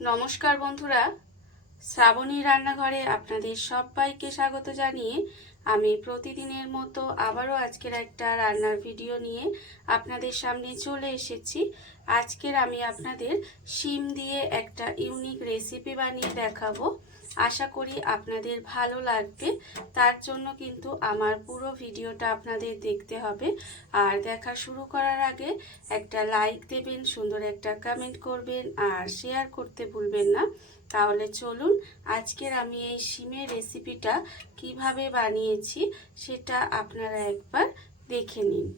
নমস্কার বন্ধুরা, শ্রাবণী রান্নাঘরে আপনাদের সবাইকে স্বাগত জানিয়ে আমি প্রতিদিনের মতো আবারও আজকের একটা রান্নার ভিডিও নিয়ে আপনাদের সামনে চলে এসেছি। আজকের আমি আপনাদের শিম দিয়ে একটা ইউনিক রেসিপি বানিয়ে দেখাবো। আশা করি আপনাদের ভালো লাগবে। তার জন্য কিন্তু আমার পুরো ভিডিওটা আপনাদের দেখতে হবে। আর দেখা শুরু করার আগে একটা লাইক দেবেন, সুন্দর একটা কমেন্ট করবেন আর শেয়ার করতে ভুলবেন না। তাহলে চলুন আজকের আমি এই শিমের রেসিপিটা কিভাবে বানিয়েছি সেটা আপনারা একবার দেখে নিন।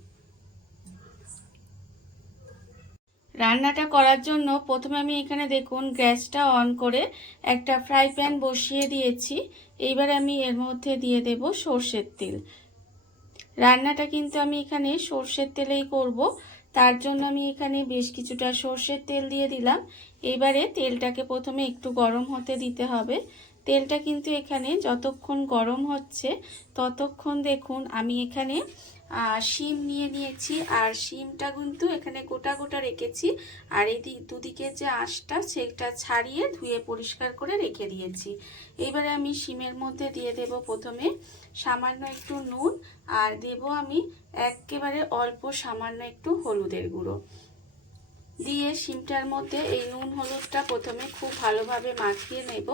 রান্নাটা করার জন্য প্রথমে আমি এখানে দেখুন গ্যাসটা অন করে একটা ফ্রাই প্যান বসিয়ে দিয়েছি। এইবার আমি এর মধ্যে দিয়ে দেব সর্ষের তেল। রান্নাটা কিন্তু আমি এখানে সর্ষের তেলেই করব, তার জন্য আমি এখানে বেশ কিছুটা সর্ষের তেল দিয়ে দিলাম। এবারে তেলটাকে প্রথমে একটু গরম হতে দিতে হবে। তেলটা কিন্তু এখানে যতক্ষণ গরম হচ্ছে ততক্ষণ দেখুন আমি এখানে শিম নিয়ে নিয়েছি। আর শিমটা কিন্তু এখানে গোটা গোটা রেখেছি, আর এই দুদিকে যে আঁশটা সেটা ছাড়িয়ে ধুয়ে পরিষ্কার করে রেখে দিয়েছি। এবারে আমি শিমের মধ্যে দিয়ে দেব প্রথমে সামান্য একটু নুন, আর দেব আমি একেবারে অল্প সামান্য একটু হলুদের গুঁড়ো দিয়ে শিমটার মধ্যে এই নুন হলুদটা প্রথমে খুব ভালোভাবে মাখিয়ে নেব।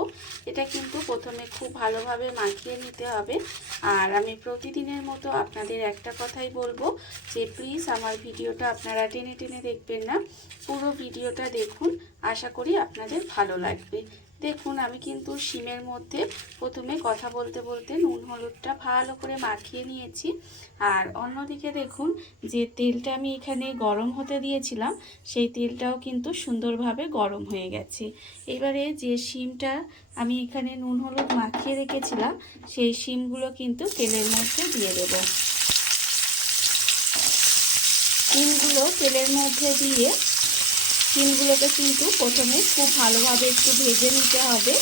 এটা কিন্তু প্রথমে খুব ভালোভাবে মাখিয়ে নিতে হবে। আর আমি প্রতিদিনের মতো আপনাদের একটা কথাই বলবো যে প্লিজ আমার ভিডিওটা আপনারা টেনে টেনে দেখবেন না, পুরো ভিডিওটা দেখুন, আশা করি আপনাদের ভালো লাগবে। দেখুন আমি কিন্তু শিমের মধ্যে প্রথমে কথা বলতে বলতে নুন হলুদটা ভালো করে মাখিয়ে নিয়েছি। আর অন্যদিকে দেখুন যে তেলটা আমি এখানে গরম হতে দিয়েছিলাম সেই তেলটাও কিন্তু সুন্দরভাবে গরম হয়ে গেছে। এবারে যে শিমটা আমি এখানে নুন হলুদ মাখিয়ে রেখেছিলাম সেই শিমগুলো কিন্তু তেলের মধ্যে দিয়ে দেব। শিমগুলো তেলের মধ্যে দিয়ে শিমগুলোকে কিন্তু প্রথমে খুব ভালোভাবে একটু ভেজে নিতে হবে।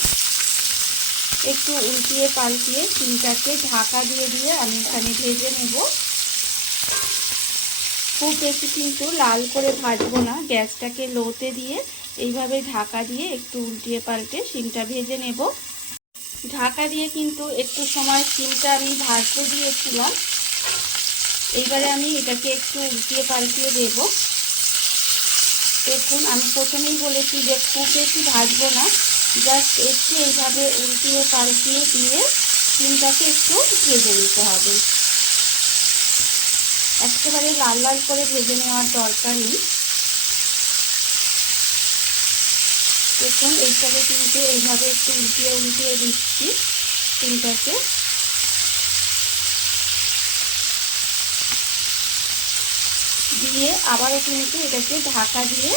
একটু উল্টিয়ে পাল্টিয়ে শিমটাকে ঢাকা দিয়ে দিয়ে আমি এখানে ভেজে নেব। খুব বেশি কিন্তু লাল করে ভাজবো না, গ্যাসটাকে লোতে দিয়ে এইভাবে ঢাকা দিয়ে একটু উল্টিয়ে পাল্টে শিমটা ভেজে নেব। ঢাকা দিয়ে কিন্তু একটু সময় শিমটা আমি ভাজতে দিয়েছিলাম। এইবারে আমি এটাকে একটু উল্টিয়ে পাল্টিয়ে দেব। দেখুন আমি প্রথমেই বলেছি যে খুব বেশি ভাজবো না, জাস্ট একটু এইভাবে উল্টিয়ে পাল্টিয়ে দিয়ে শিমটাকে একটু ভেজে নিতে হবে। একেবারে লাল লাল করে ভেজে নেওয়ার দরকার নেই। দেখুন এইটাকে কিন্তু এইভাবে একটু উল্টিয়ে উল্টিয়ে দিচ্ছি শিমটাকে। দিয়ে আবারও কিন্তু এটাকে ঢাকা দিয়ে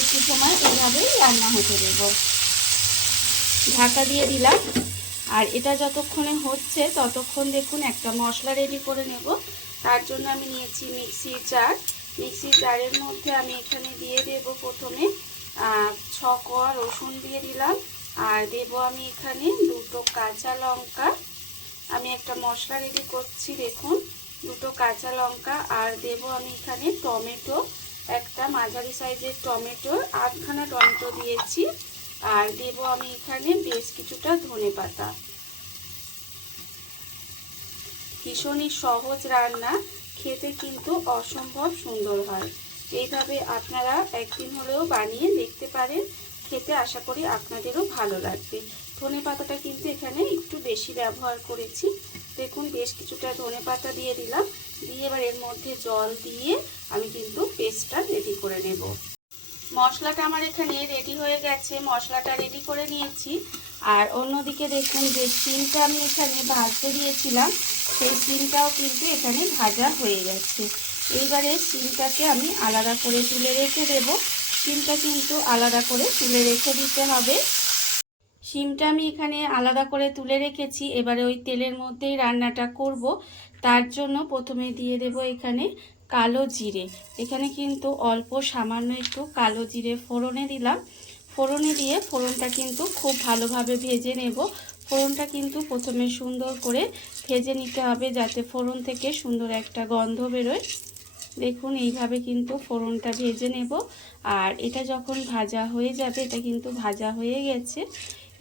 একটু সময় এইভাবে রান্না হতে দেব। ঢাকা দিয়ে দিলাম। আর এটা যতক্ষণে হচ্ছে ততক্ষণ দেখুন একটা মশলা রেডি করে নেব। তার জন্য আমি নিয়েছি মিক্সির জার। মিক্সির জারের মধ্যে আমি এখানে দিয়ে দেব প্রথমে 6 কোয়া রসুন দিয়ে দিলাম। আর দেব আমি এখানে 2টো কাঁচা লঙ্কা। আমি একটা মশলা রেডি করছি, দেখুন 2টো কাঁচা লঙ্কা। আর দেব আমি এখানে টমেটো, একটা মাঝারি সাইজের টমেটো, 8খানা টমেটো দিয়েছি। আর দেব আমি এখানে বেশ কিছুটা ধনেপাতা। ভীষণই সহজ রান্না, খেতে কিন্তু অসম্ভব সুন্দর হয়। এইভাবে আপনারা একদিন হলেও বানিয়ে দেখতে পারেন, খেতে আশা করি আপনাদেরও ভালো লাগবে। ধনেপাতাটা কিন্তু এখানে একটু বেশি ব্যবহার করেছি। দেখুন বেশ কিছুটা ধনেপাতা দিয়ে দিলাম। দিয়ে এবার এর মধ্যে জল দিয়ে আমি কিন্তু পেস্টটা রেডি করে নেব। মশলাটা আমার এখানে রেডি হয়ে গেছে, মশলাটা রেডি করে নিয়েছি। আর অন্যদিকে দেখুন যে শিমটা আমি এখানে ভাজতে দিয়েছিলাম সেই শিমটাও কিন্তু এখানে ভাজা হয়ে গেছে। এইবারে শিমটাকে আমি আলাদা করে তুলে রেখে দেব। শিমটা কিন্তু আলাদা করে তুলে রেখে দিতে হবে। শিমটা আমি এখানে আলাদা করে তুলে রেখেছি। এবারে ওই তেলের মধ্যেই রান্নাটা করব। তার জন্য প্রথমে দিয়ে দেব এখানে কালো জিরে। এখানে কিন্তু অল্প সামান্য একটু কালো জিরে ফোড়নে দিলাম। ফোড়নে দিয়ে ফোড়নটা কিন্তু খুব ভালোভাবে ভেজে নেব। ফোড়নটা কিন্তু প্রথমে সুন্দর করে ভেজে নিতে হবে যাতে ফোড়ন থেকে সুন্দর একটা গন্ধ বেরোয়। দেখুন এইভাবে কিন্তু ফোড়নটা ভেজে নেব। আর এটা যখন ভাজা হয়ে যাবে, এটা কিন্তু ভাজা হয়ে গেছে,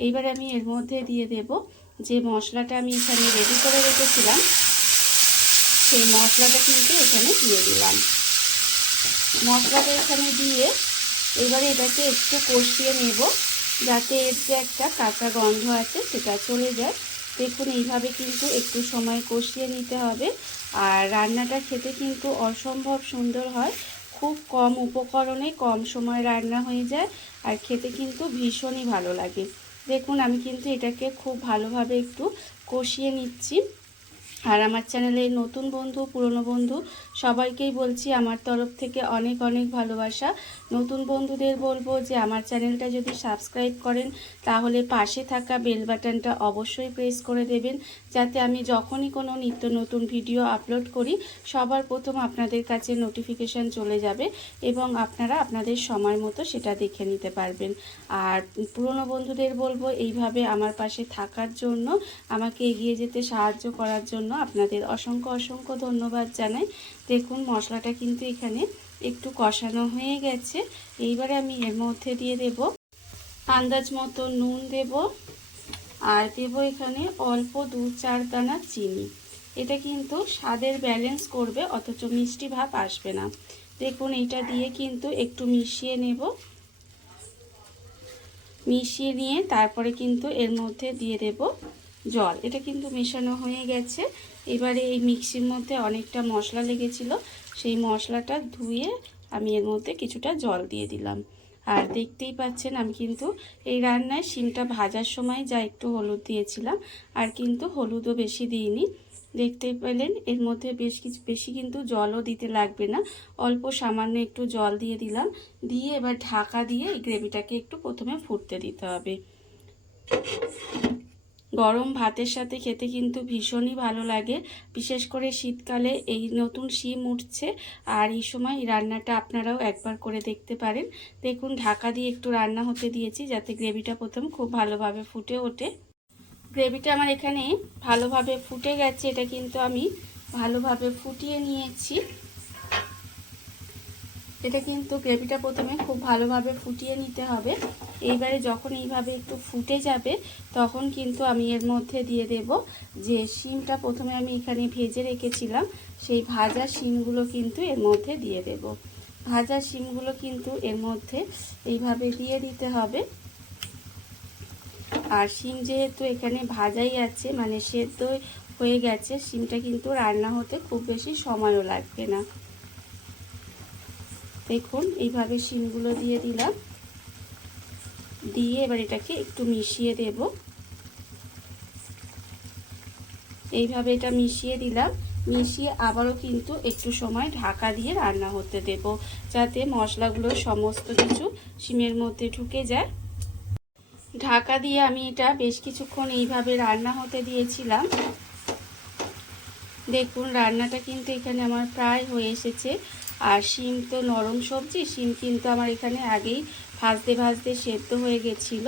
এইবার আমি এর মধ্যে দিয়ে দেব যে মশলাটা আমি এখানে রেডি করে রেখেছিলাম, সেই মশলাটা কিন্তু এখানে দিয়ে দিলাম। মশলাটা এখানে দিয়ে এবারে এটাকে একটু কষিয়ে নেব, যাতে এর যে একটা কাঁচা গন্ধ আছে সেটা চলে যায়। দেখুন এইভাবে কিন্তু একটু সময় কষিয়ে নিতে হবে। আর রান্নাটা খেতে কিন্তু অসম্ভব সুন্দর হয়, খুব কম উপকরণে কম সময় রান্না হয়ে যায়, আর খেতে কিন্তু ভীষণই ভালো লাগে। দেখুন আমি কিন্তু এটাকে খুব ভালোভাবে একটু কষিয়ে নিচ্ছি। আর আমার চ্যানেলে নতুন বন্ধু পুরনো বন্ধু সবাইকেই বলছি আমার তরফ থেকে অনেক অনেক ভালোবাসা। নতুন বন্ধুদের বলবো যে আমার চ্যানেলটা যদি সাবস্ক্রাইব করেন তাহলে পাশে থাকা বেল বাটনটা অবশ্যই প্রেস করে দেবেন, যাতে আমি যখনই কোনো নিত্য নতুন ভিডিও আপলোড করি সবার প্রথম আপনাদের কাছে নোটিফিকেশান চলে যাবে এবং আপনারা আপনাদের সময় মতো সেটা দেখে নিতে পারবেন। আর পুরনো বন্ধুদের বলবো এইভাবে আমার পাশে থাকার জন্য, আমাকে এগিয়ে যেতে সাহায্য করার জন্য আপনাদের অসংখ্য অসংখ্য ধন্যবাদ জানাই। দেখুন মশলাটা কিন্তু এখানে একটু কষানো হয়ে গেছে। এইবারে আমি এর মধ্যে দিয়ে দেব আন্দাজ মতো নুন দেব, আর দেব এখানে অল্প 2-4 দানা চিনি। এটা কিন্তু স্বাদের ব্যালেন্স করবে, অথচ মিষ্টি ভাব আসবে না। দেখুন এইটা দিয়ে কিন্তু একটু মিশিয়ে নেব। মিশিয়ে নিয়ে তারপরে কিন্তু এর মধ্যে দিয়ে দেব জল। এটা কিন্তু মেশানো হয়ে গেছে। এবারে এই মিক্সির মধ্যে অনেকটা মশলা লেগেছিল, সেই মশলাটা ধুয়ে আমি এর মধ্যে কিছুটা জল দিয়ে দিলাম। আর দেখতেই পাচ্ছেন আমি কিন্তু এই রান্নায় শিমটা ভাজার সময় যা একটু হলুদ দিয়েছিলাম, আর কিন্তু হলুদও বেশি দিইনি। দেখতে পেলেন এর মধ্যে বেশি কিন্তু জলও দিতে লাগবে না, অল্প সামান্য একটু জল দিয়ে দিলাম। দিয়ে এবার ঢাকা দিয়ে এই গ্রেভিটাকে একটু প্রথমে ফুটতে দিতে হবে। গরম ভাতের সাথে খেতে কিন্তু ভীষণই ভালো লাগে, বিশেষ করে শীতকালে। এই নতুন শিম উঠছে, আর এই সময় এই রান্নাটা আপনারাও একবার করে দেখতে পারেন। দেখুন ঢাকা দিয়ে একটু রান্না হতে দিয়েছি, যাতে গ্রেভিটা প্রথম খুব ভালোভাবে ফুটে ওঠে। গ্রেভিটা আমার এখানে ভালোভাবে ফুটে গেছে, এটা কিন্তু আমি ভালোভাবে ফুটিয়ে নিয়েছি। এটা কিন্তু গ্রেভিটা প্রথমে খুব ভালোভাবে ফুটিয়ে নিতে হবে। এইবারে যখন এইভাবে একটু ফুটে যাবে তখন কিন্তু আমি এর মধ্যে দিয়ে দেব যে শিমটা প্রথমে আমি এখানে ভেজে রেখেছিলাম, সেই ভাজা শিমগুলো কিন্তু এর মধ্যে দিয়ে দেব। ভাজা শিমগুলো কিন্তু এর মধ্যে এইভাবে দিয়ে দিতে হবে। আর শিম যেহেতু এখানে ভাজাই আছে, মানে সেদ্ধ হয়ে গেছে, শিমটা কিন্তু রান্না হতে খুব বেশি সময়ও লাগবে না। দেখুন এইভাবে শিমগুলো দিয়ে দিলাম, দিয়ে এবার এটাকে একটু মিশিয়ে দেব। এইভাবে এটা মিশিয়ে দিলাম, মিশিয়ে আবারও কিন্তু একটু সময় ঢাকা দিয়ে রান্না হতে দেব, যাতে মশলাগুলো সমস্ত কিছু শিমের মধ্যে ঢুকে যায়। ঢাকা দিয়ে আমি এটা বেশ কিছুক্ষণ এইভাবে রান্না হতে দিয়েছিলাম। দেখুন রান্নাটা কিন্তু এখানে আমার প্রায় হয়ে এসেছে। আর শিম তো নরম সবজি, শিম কিন্তু আমার এখানে আগেই ভাজতে ভাজতে সেদ্ধ হয়ে গেছিল।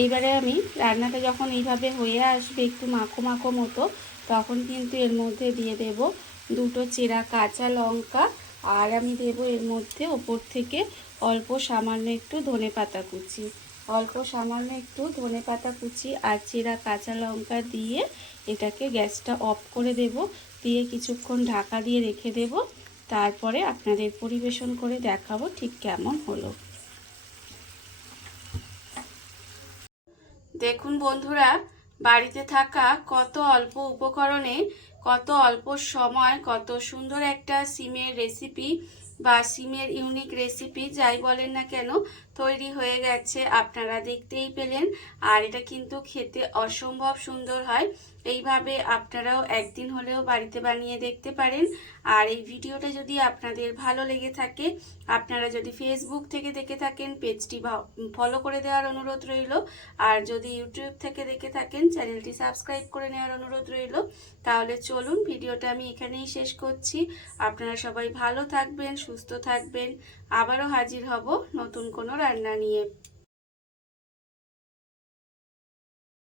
এইবারে আমি রান্নাটা যখন এইভাবে হয়ে আসবে একটু মাখো মাখো মতো, তখন কিন্তু এর মধ্যে দিয়ে দেব 2 চেরা কাঁচা লঙ্কা, আর আমি দেব এর মধ্যে ওপর থেকে অল্প সামান্য একটু ধনেপাতা কুচি। অল্প সামান্য একটু ধনেপাতা কুচি আর চেরা কাঁচা লঙ্কা দিয়ে এটাকে গ্যাসটা অফ করে দেব, দিয়ে কিছুক্ষণ ঢাকা দিয়ে রেখে দেব। তারপরে আপনাদের পরিবেশন করে দেখাবো ঠিক কেমন হলো। দেখুন বন্ধুরা, বাড়িতে থাকা কত অল্প উপকরণে কত অল্প সময় কত সুন্দর একটা সিমের রেসিপি বা সিমের ইউনিক রেসিপি যাই বলেন না কেন তৈরি হয়ে গেছে, আপনারা দেখতেই পেলেন। আর এটা কিন্তু খেতে অসম্ভব সুন্দর হয়। এইভাবে আপনারাও একদিন হলেও বাড়িতে বানিয়ে দেখতে পারেন। আর এই ভিডিওটা যদি আপনাদের ভালো লেগে থাকে, আপনারা যদি ফেসবুক থেকে দেখে থাকেন পেজটি ফলো করে দেওয়ার অনুরোধ রইল। আর যদি ইউটিউব থেকে দেখে থাকেন চ্যানেলটি সাবস্ক্রাইব করে নেওয়ার অনুরোধ রইল। তাহলে চলুন ভিডিওটা আমি এখানেই শেষ করছি। আপনারা সবাই ভালো থাকবেন, সুস্থ থাকবেন। আবারও হাজির হব নতুন কোনো রান্না নিয়ে।